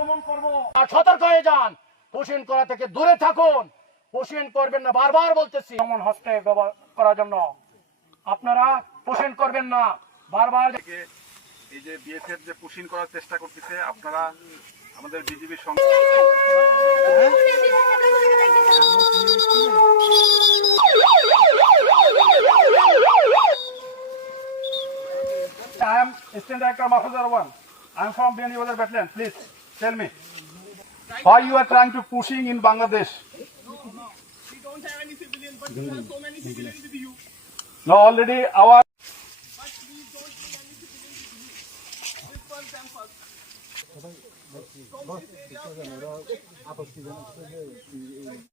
দমন করব। সতর্ক হয়ে যান, পোষণ করা থেকে দূরে থাকুন, পোষণ করবেন না, বারবার বলতেছি। এমন হস্তে ব্যবহার করার জন্য আপনারা পোষণ করবেন না, বারবার। এই যে বিএসএফ যে পুশিং করার চেষ্টা করতেছে, আপনারা আমাদের বিজিবির সঙ্গে I am Assistant Director Mahfuzur Rahman. I am from BNB Weather Battalion. Please tell me why you are trying to pushing in Bangladesh. We don't have any civilians, but you have so many civilians with you. No, already our. But we don't need any civilians with you. Disperse them first. From this area, we have